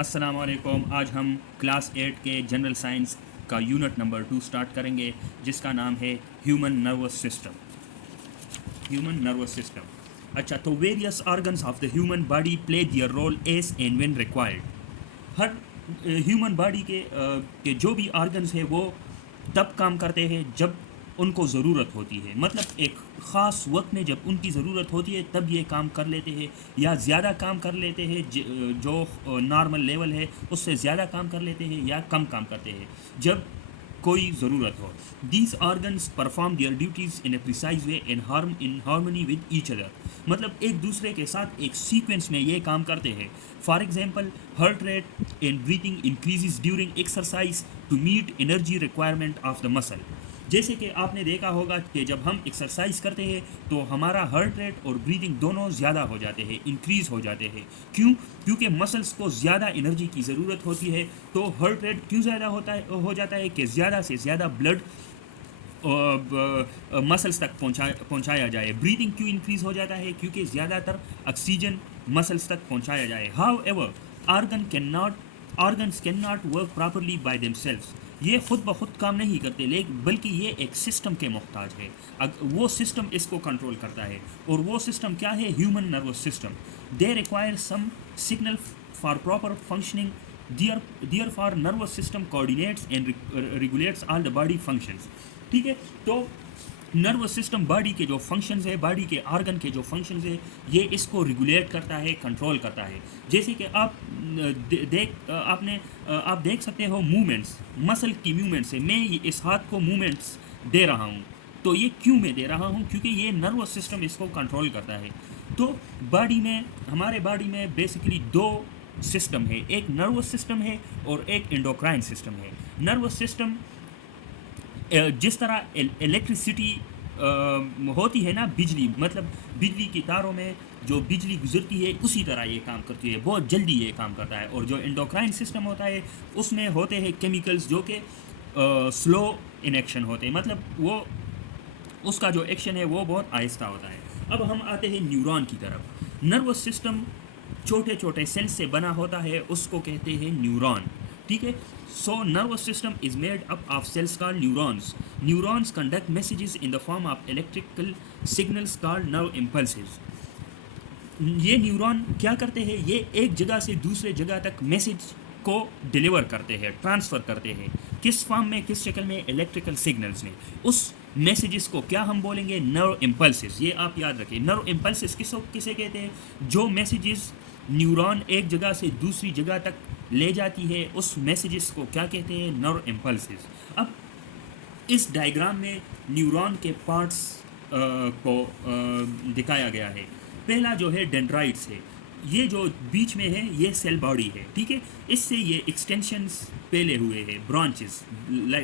السلام علیکم. آج ہم کلاس 8 کے جنرل سائنس کا یونٹ نمبر 2 سٹارٹ کریں گے جس کا نام ہے human nervous system. Human nervous system. اچھا، تو various organs of the human body play their role as and when required. ہر ہیومن باڈی کے جو بھی آرگنس ہیں وہ تب کام کرتے ہیں جب ان کو ضرورت ہوتی ہے. مطلب ایک خاص وقت میں جب ان کی ضرورت ہوتی ہے تب یہ کام کر لیتے ہیں، یا زیادہ کام کر لیتے ہیں، جو نارمل لیول ہے اس سے زیادہ کام کر لیتے ہیں، یا کم کام کرتے ہیں جب کوئی ضرورت ہو. These organs perform their duties in a precise way in harmony with each other. مطلب ایک دوسرے کے ساتھ ایک سیکوینس میں یہ کام کرتے ہیں. For example, heart rate and breathing increases during exercise to meet energy requirement of the muscle. جیسے کہ آپ نے دیکھا ہوگا کہ جب ہم ایکسرسائز کرتے ہیں تو ہمارا ہارٹ ریٹ اور بریدنگ دونوں زیادہ ہو جاتے ہیں، انکریز ہو جاتے ہیں. کیوں؟ کیونکہ مسلس کو زیادہ انرجی کی ضرورت ہوتی ہے. تو ہارٹ ریٹ کیوں زیادہ ہو جاتا ہے کہ زیادہ سے زیادہ بلڈ مسلس تک پہنچایا جائے. بریدنگ کیوں انکریز ہو جاتا ہے؟ کیونکہ زیادہ تر آکسیجن مسلس تک پہنچایا جائے. How ever organs can not work properly by them سیلفس. یہ خود بخود کام نہیں کرتے، بلکہ یہ ایک سسٹم کے محتاج ہے. وہ سسٹم اس کو کنٹرول کرتا ہے، اور وہ سسٹم کیا ہے؟ Human nervous system. They require some signal for proper functioning. Therefore nervous system coordinates and regulates all the body functions. ٹھیک ہے. تو نروس سسٹم باڈی کے جو فنکشنز ہے، باڈی کے آرگن کے جو فنکشنز ہے، یہ اس کو ریگولیٹ کرتا ہے، کنٹرول کرتا ہے. جیسے کہ آپ دیکھ سکتے ہو موومنٹس، مسل کی موومنٹس ہے. میں اس ہاتھ کو موومنٹس دے رہا ہوں، تو یہ کیوں میں دے رہا ہوں؟ کیونکہ یہ نروس سسٹم اس کو کنٹرول کرتا ہے. تو ہمارے باڈی میں بیسیکلی دو سسٹم ہے، ایک نروس سسٹم ہے اور ایک انڈوکرائن سسٹم ہے. نروس سسٹم جس طرح الیکٹریسٹی ہوتی ہے نا، بجلی، مطلب بجلی کی تاروں میں جو بجلی گزرتی ہے اسی طرح یہ کام کرتی ہے، بہت جلدی یہ کام کرتا ہے. اور جو انڈوکرائن سسٹم ہوتا ہے اس میں ہوتے ہیں کیمیکلز جو کہ سلو ان ایکشن ہوتے ہیں، مطلب وہ اس کا جو ایکشن ہے وہ بہت آہستہ ہوتا ہے. اب ہم آتے ہیں نیورون کی طرف. نروس سسٹم چھوٹے چھوٹے سیلز سے بنا ہوتا ہے، اس کو کہتے ہیں نیورون. ٹھیک ہے. So nervous system is made up of cells called neurons. Neurons conduct messages in the form of electrical signals called nerve impulses. یہ نیورون کیا کرتے ہیں؟ یہ ایک جگہ سے دوسرے جگہ تک میسیج کو ڈیلیور کرتے ہیں، ٹرانسفر کرتے ہیں. کس فارم میں، کس شکل میں؟ الیکٹریکل سگنلز میں. اس میسیجز کو کیا ہم بولیں گے؟ نرو امپلسز. یہ آپ یاد رکھیں. نرو امپلسز کسے کہتے ہیں؟ جو میسیجز نیورون ایک جگہ سے دوسری جگہ تک لے جاتی ہے، اس میسیجز کو کیا کہتے ہیں؟ Nerve impulses. اب اس ڈائیگرام میں نیورون کے پارٹس کو دکھایا گیا ہے. پہلا جو ہے ڈینڈرائٹس ہے. یہ جو بیچ میں ہے یہ سیل باڈی ہے. ٹھیک ہے. اس سے یہ ایکسٹینشنز پھیلے ہوئے ہیں، برانچز،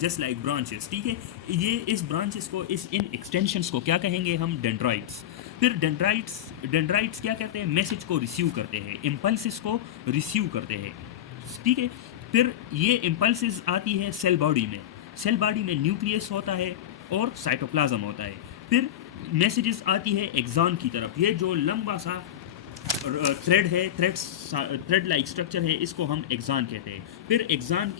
جسٹ لائک برانچز. ٹھیک ہے. یہ اس برانچز کو، ان ایکسٹینشنز کو کیا کہیں گے ہم؟ ڈینڈرائٹس. پھر ڈینڈرائٹس کیا کرتے ہیں؟ میسج کو ریسیو کرتے ہیں، امپلسز کو ریسیو کرتے ہیں. ٹھیک ہے. پھر یہ امپلسز آتی ہے سیل باڈی میں. سیل باڈی میں نیوکلیس ہوتا ہے اور سائٹوپلازم ہوتا ہے. پھر میسیجز آتی ہے ایگزان کی طرف. یہ جو لمبا سا تھریڈ ہے، تھریڈ لائک اسٹرکچر ہے، اس کو ہم ایگزان کہتے ہیں. پھر ایگزان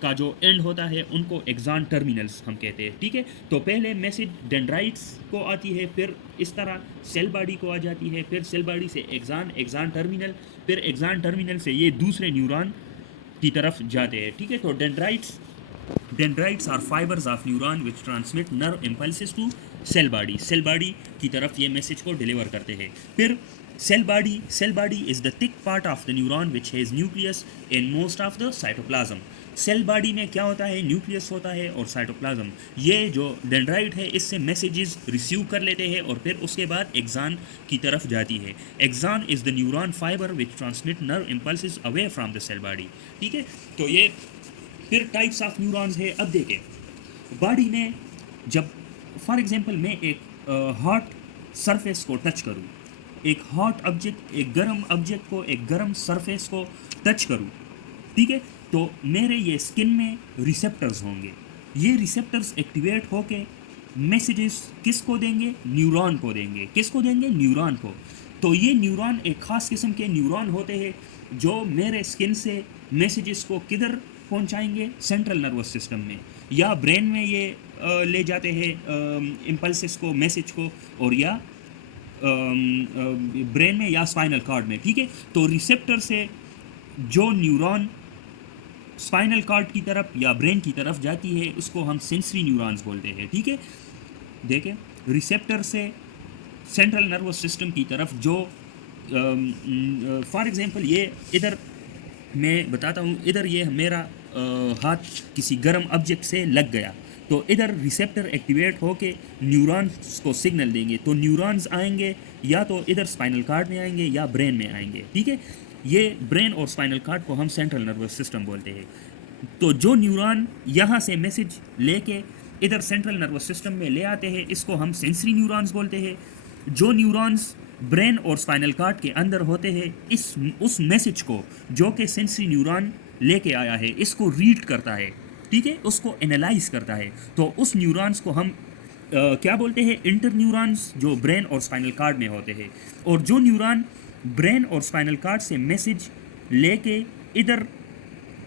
کا جو اینڈ ہوتا ہے ان کو ایگزان ٹرمینلز ہم کہتے ہیں. ٹھیک ہے. تو پہلے میسیج ڈینڈرائٹس کو آتی ہے، پھر اس طرح سیل باڈی کو آ جاتی ہے، پھر سیل باڈی سے ایگزان ٹرمینل، پھر ایگزان ٹرمینل سے یہ دوسرے نیورون کی طرف جاتے ہیں. ٹھیک ہے. تو dendrites are fibres of neuron which transmit nerve impulses to cell body کی طرف یہ میسج کو ڈیلیور کرتے ہیں. پھر cell body is the thick part of the neuron which has nucleus in most of the cytoplasm. Cell body میں کیا ہوتا ہے؟ نیوکلیس ہوتا ہے اور سائٹوپلازم. یہ جو ڈینڈرائٹ ہے اس سے میسیجز ریسیو کر لیتے ہیں اور پھر اس کے بعد ایگزان کی طرف جاتی ہے. Axon is the neuron fibre which transmit nerve impulses away from the cell body. ٹھیک ہے. تو یہ پھر ٹائپس آف نیورونز ہے. اب دیکھیں باڈی میں جب فار ایگزامپل میں ایک ہاٹ سرفیس کو ٹچ کروں، ایک ہاٹ آبجیکٹ، ایک گرم آبجیکٹ کو، ایک گرم سرفیس کو ٹچ کروں. ٹھیک ہے. تو میرے یہ اسکن میں ریسیپٹرز ہوں گے. یہ ریسیپٹرز ایکٹیویٹ ہو کے میسیجز کس کو دیں گے؟ نیورون کو دیں گے. کس کو دیں گے؟ نیورون کو. تو یہ نیورون ایک خاص قسم کے نیورون ہوتے ہیں جو میرے اسکن سے میسیجز کو کدھر پہنچائیں گے؟ سینٹرل نروس سسٹم میں یا برین میں یہ لے جاتے ہیں امپلسز کو، میسیج کو، اور یا برین میں یا اسپائنل کارڈ میں. ٹھیک ہے، تو ریسیپٹر سے جو نیورون اسپائنل کارڈ کی طرف یا برین کی طرف جاتی ہے اس کو ہم سینسری نیورونز بولتے ہیں. ٹھیک ہے، دیکھیں ریسیپٹر سے سینٹرل نروس سسٹم کی طرف جو فار ایگزامپل یہ ادھر میں بتاتا ہوں، ادھر یہ میرا ہاتھ کسی گرم آبجیکٹ سے لگ گیا تو ادھر ریسیپٹر ایکٹیویٹ ہو کے نیورونز کو سگنل دیں گے، تو نیورونز آئیں گے یا تو ادھر اسپائنل کارڈ میں آئیں گے یا برین میں آئیں گے. ٹھیک ہے، یہ برین اور اسپائنل کارڈ کو ہم سینٹرل نروس سسٹم بولتے ہیں. تو جو نیورون یہاں سے میسج لے کے ادھر سینٹرل نروس سسٹم میں لے آتے ہیں اس کو ہم سینسری نیورونز بولتے ہیں. جو نیورونز برین اور اسپائنل کارڈ کے اندر ہوتے ہیں اس میسج کو جو کہ سینسری نیورون لے کے آیا ہے اس کو ریڈ کرتا ہے. ٹھیک ہے، اس کو انالائز کرتا ہے. تو اس نیورونز کو ہم کیا بولتے ہیں؟ انٹر نیورونز، جو برین اور اسپائنل کارڈ میں ہوتے ہیں. اور جو نیورون برین اور اسپائنل کارڈ سے میسج لے کے ادھر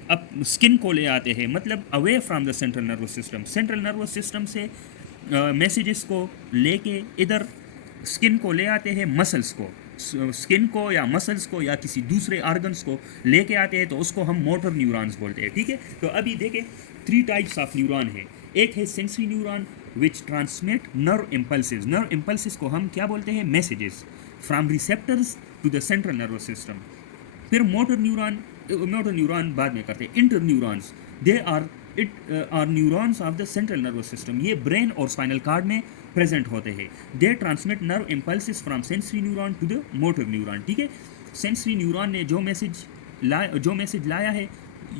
اب اسکن کو لے آتے ہیں، مطلب اوے from the central nervous system, central nervous system سے میسیجز کو لے کے ادھر اسکن کو لے آتے ہیں، مسلس کو، اسکن کو یا مسلس کو یا کسی دوسرے آرگنس کو لے کے آتے ہیں تو اس کو ہم موٹر نیورونز بولتے ہیں. ٹھیک ہے، تو ابھی دیکھیں 3 ٹائپس آف نیورون ہے. ایک ہے sensory neuron which transmit nerve impulses. Nerve impulses کو ہم کیا بولتے ہیں؟ Messages from receptors to the central nervous system. پھر موٹر نیورون بعد میں کرتے ہیں. Interneurons they are neurons of the central nervous system, یہ برین اور اسپائنل کارڈ میں پریزنٹ ہوتے ہیں. They transmit nerve impulses from sensory neuron to the motor neuron. ٹھیک ہے، سینسری نیورون نے جو میسج لایا ہے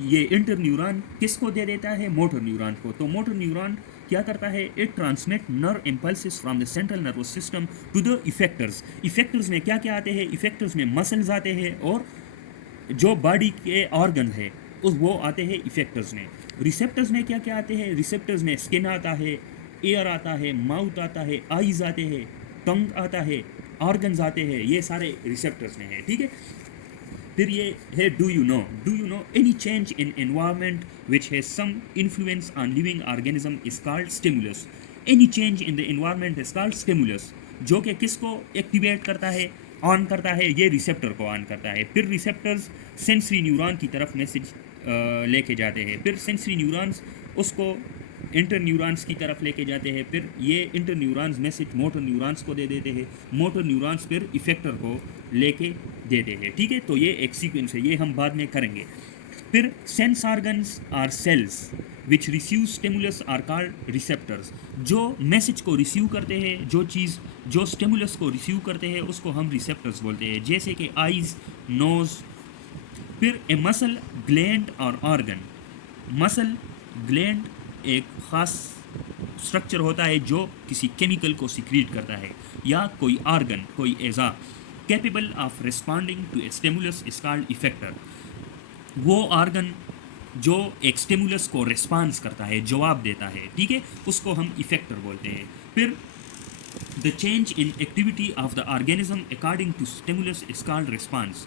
یہ انٹر نیورون کس کو دے دیتا ہے؟ موٹر نیورون کو. تو موٹر نیورون کیا کرتا ہے؟ It transmit nerve impulses from the central nervous system to the effectors. Effectors میں کیا کیا آتے ہیں؟ افیکٹرز میں مسلز آتے ہیں اور جو باڈی کے آرگن ہے وہ آتے ہیں افیکٹرز میں. ریسیپٹرز میں کیا کیا آتے ہیں؟ ریسیپٹرز میں اسکن آتا ہے، ایئر آتا ہے، ماؤتھ آتا ہے، آئیز آتے ہیں، ٹنگ آتا ہے، آرگنز آتے ہیں، یہ سارے ریسیپٹرز میں ہیں. ٹھیک ہے، پھر یہ ہے do you know any change in environment which has some influence on living organism is called stimulus. Any change in the environment is called stimulus, جو کہ کس کو ایکٹیویٹ کرتا ہے؟ آن کرتا ہے، یہ ریسیپٹر کو آن کرتا ہے. پھر ریسیپٹرز سینسری نیورون کی طرف میسج لے کے جاتے ہیں، پھر سینسری نیورونز اس کو انٹر نیورونز کی طرف لے کے جاتے ہیں، پھر یہ interneurons message motor neurons کو دے دیتے ہیں، موٹر نیورونز پھر افیکٹر کو لے کے دیتے ہیں. ٹھیک ہے، تو یہ ایک سیکوینس ہے، یہ ہم بعد میں کریں گے. پھر sense organs or cells which receive stimulus are called receptors. جو میسج کو ریسیو کرتے ہیں، جو اسٹیمولس کو ریسیو کرتے ہیں اس کو ہم ریسیپٹرز بولتے ہیں، جیسے کہ آئیز، نوز. پھر اے مسل گلینڈ اور آرگن. مسل گلینڈ ایک خاص اسٹرکچر ہوتا ہے جو کسی کیمیکل کو سیکریٹ کرتا ہے، یا کوئی آرگن، کوئی اعضاء capable of responding to a stimulus is called effector. وہ آرگن جو ایک اسٹیمولس کو ریسپانس کرتا ہے، جواب دیتا ہے، ٹھیک ہے، اس کو ہم افیکٹر بولتے ہیں. پھر the change in activity of the organism according to stimulus is called response.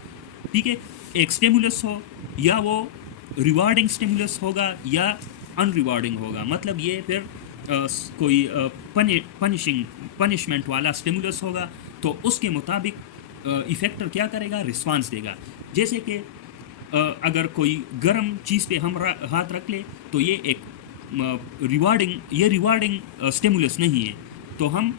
ٹھیک ہے، ایک اسٹیمولس ہو یا وہ ریوارڈنگ اسٹیمولس ہوگا یا ان ریوارڈنگ ہوگا، مطلب یہ پھر کوئی پنشمنٹ والا اسٹیمولس ہوگا تو اس کے مطابق افیکٹر کیا کرے گا؟ رسپانس دے گا. جیسے کہ اگر کوئی گرم چیز پہ ہم ہاتھ رکھ لے تو یہ ایک ریوارڈنگ اسٹیمولس نہیں ہے، تو ہم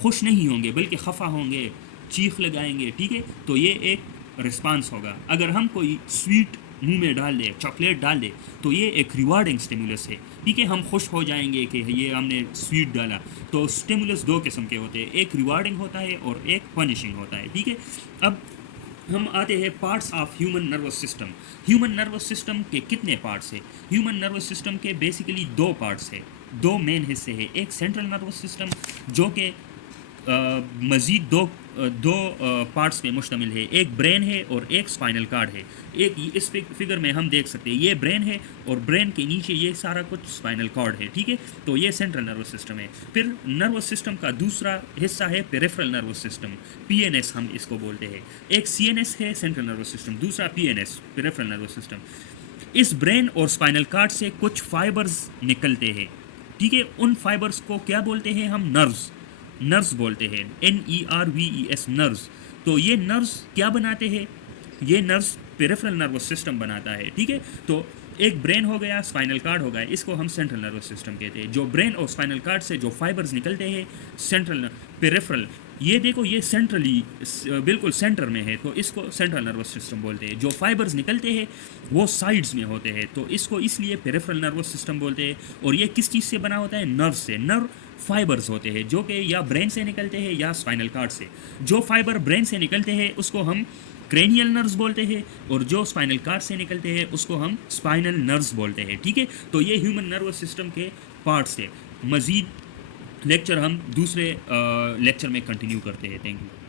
خوش نہیں ہوں گے بلکہ خفا ہوں گے، چیخ لگائیں گے. ٹھیک ہے، تو یہ ایک رسپانس ہوگا. اگر ہم کوئی سویٹ منہ میں ڈال دے، چاکلیٹ ڈال دے، تو یہ ایک ریوارڈنگ اسٹیمولس ہے. ٹھیک ہے، ہم خوش ہو جائیں گے کہ یہ ہم نے سویٹ ڈالا. تو اسٹیمولس 2 قسم کے ہوتے ہیں، ایک ریوارڈنگ ہوتا ہے اور ایک پنشنگ ہوتا ہے. ٹھیک ہے، اب ہم آتے ہیں parts of human nervous system. Human nervous system کے کتنے پارٹس ہیں؟ ہیومن نروس سسٹم کے بیسیکلی 2 پارٹس ہیں، 2 مین حصے ہیں. ایک سینٹرل نروس سسٹم جو کہ مزید 2 دو پارٹس پہ مشتمل ہے، ایک برین ہے اور ایک اسپائنل کارڈ ہے. ایک اس فگر میں ہم دیکھ سکتے ہیں یہ برین ہے اور برین کے نیچے یہ سارا کچھ اسپائنل کارڈ ہے. ٹھیک ہے، تو یہ سینٹرل نروس سسٹم ہے. پھر نروس سسٹم کا دوسرا حصہ ہے peripheral nervous system, P N S ہم اس کو بولتے ہیں. ایک سی این ایس ہے سینٹرل نروس سسٹم، دوسرا P N S peripheral nervous system. اس برین اور اسپائنل کارڈ سے کچھ فائبرز نکلتے ہیں. ٹھیک ہے، ان فائبرز کو کیا بولتے ہیں ہم؟ نرز بولتے ہیں، NERVES نرز. تو یہ نرز کیا بناتے ہیں؟ یہ نرز پیریفرل نروس سسٹم بناتا ہے. ٹھیک ہے، تو ایک برین ہو گیا، اسپائنل کارڈ ہو گیا، اس کو ہم سینٹرل نروس سسٹم کہتے ہیں. جو برین اور اسپائنل کارڈ سے جو فائبرز نکلتے ہیں سینٹرل پیریفرل، یہ دیکھو یہ سینٹرلی بالکل سینٹر میں ہے، تو اس کو سینٹرل نروس سسٹم بولتے ہیں. جو فائبرز نکلتے ہیں وہ سائڈز میں ہوتے ہیں، تو اس کو اس لیے پیریفرل نروس سسٹم بولتے ہیں. اور یہ کس چیز سے بنا ہوتا ہے؟ نرو سے. نرو فائبرز ہوتے ہیں جو کہ یا برین سے نکلتے ہیں یا اسپائنل کارڈ سے. جو فائبر برین سے نکلتے ہیں اس کو ہم کرینیل نرز بولتے ہیں، اور جو اسپائنل کارڈ سے نکلتے ہیں اس کو ہم اسپائنل نرز بولتے ہیں. ٹھیک ہے، تو یہ ہیومن نروس سسٹم کے پارٹس ہیں. مزید لیکچر ہم دوسرے لیکچر میں کنٹینیو کرتے ہیں. Thank you.